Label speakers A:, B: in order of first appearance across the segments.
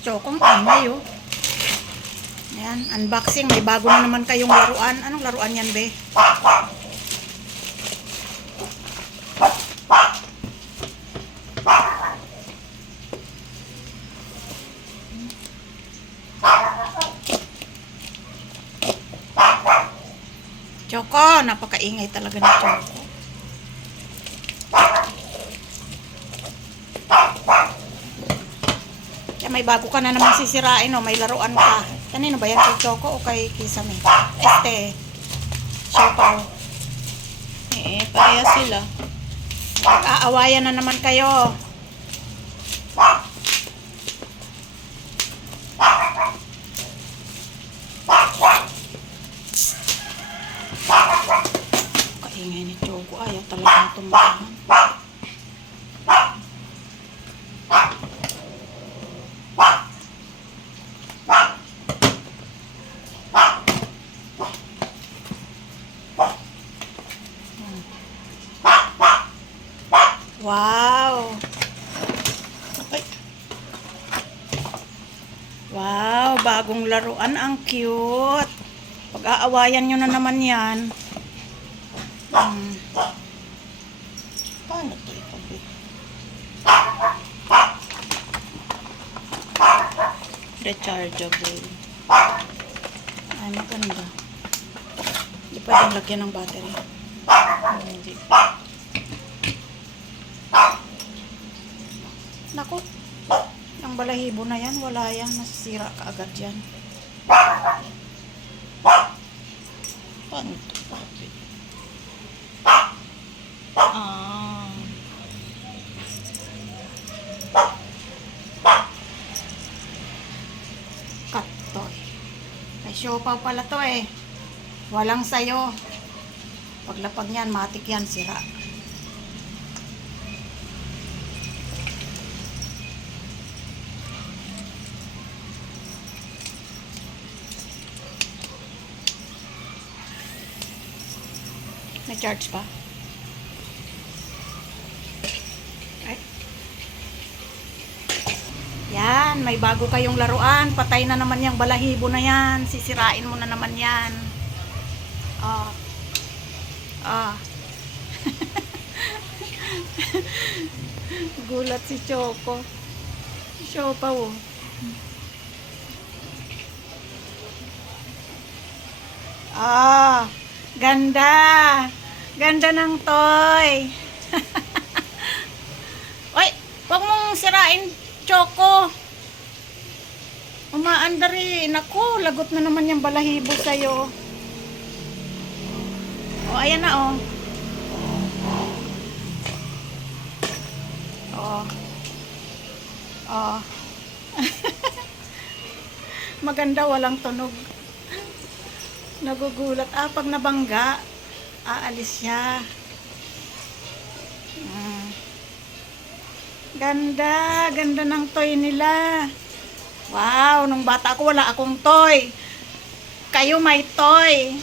A: Chokong ingay oh. Ayan, unboxing. May bago na naman kayong laruan. Anong laruan yan, be? Choco, napakaingay talaga ni Choco. May bago ka na naman sisirain, oh. may laruan ka. Kanino ba yan? Kay Choco o kay Kisame? Este, Choco.
B: Eh, pareha sila.
A: Aawayan na naman kayo. Kaingay ni Choco. Ayaw talagang tumahan. Wow! Ay. Wow, bagong laruan. Ang cute. Pag-aawayan nyo na naman yan. Hmm.
B: Paano to itabi? Rechargeable.
A: Ay, maganda. Hindi pwedeng lagyan ng battery.
B: Hindi.
A: Ang balahibo na yan, wala yan. Nasisira ka agad yan.
B: Paano to itabi? Ah.
A: Cut toy. May siopaw pala to eh. Walang sayo. Paglapag niyan, matik yan, sira. May charge pa? Yan, may bago kayong laruan. Patay na naman yung balahibo na yan. Sisirain mo na naman yan. Ah. Ah. Gulat si Choco. Chopa oh. Ah, ganda. Ganda ng toy. Oy, wag mong sirain, Choco. Umaandar eh. Naku, lagot na naman yung balahibo sa'yo. O, ayan na, oh. Oh. Oh. Maganda, walang tunog. Nagugulat. Ah, pag nabangga, aalis siya. Mm. Ganda, ganda ng toy nila. Wow, nung bata ako wala akong toy. Kayo may toy.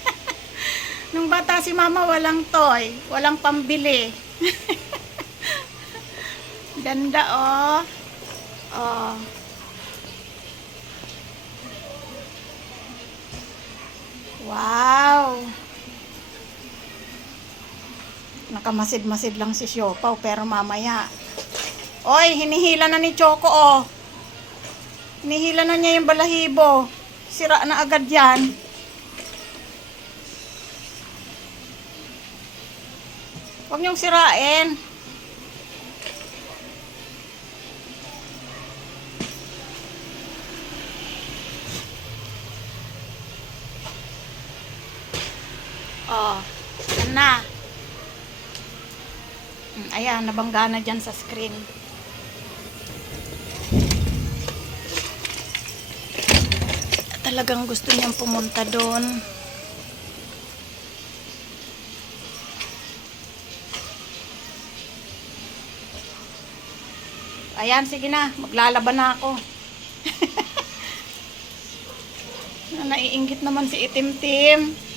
A: nung bata si mama walang toy, walang pambili. Ganda oh. Oh. Wow. Nakamasid-masid lang si Siopaw pero mamaya. Oy, hinihila na ni Choco oh. Hinihila na niya yung balahibo. Sira na agad yan. Huwag niyong sirain. Oh, yan. Ayan, nabangga na dyan sa screen. Talagang gusto niyang pumunta doon. Ayan, sige na. Maglalaban na ako. Na naiingit naman si Itim Tim.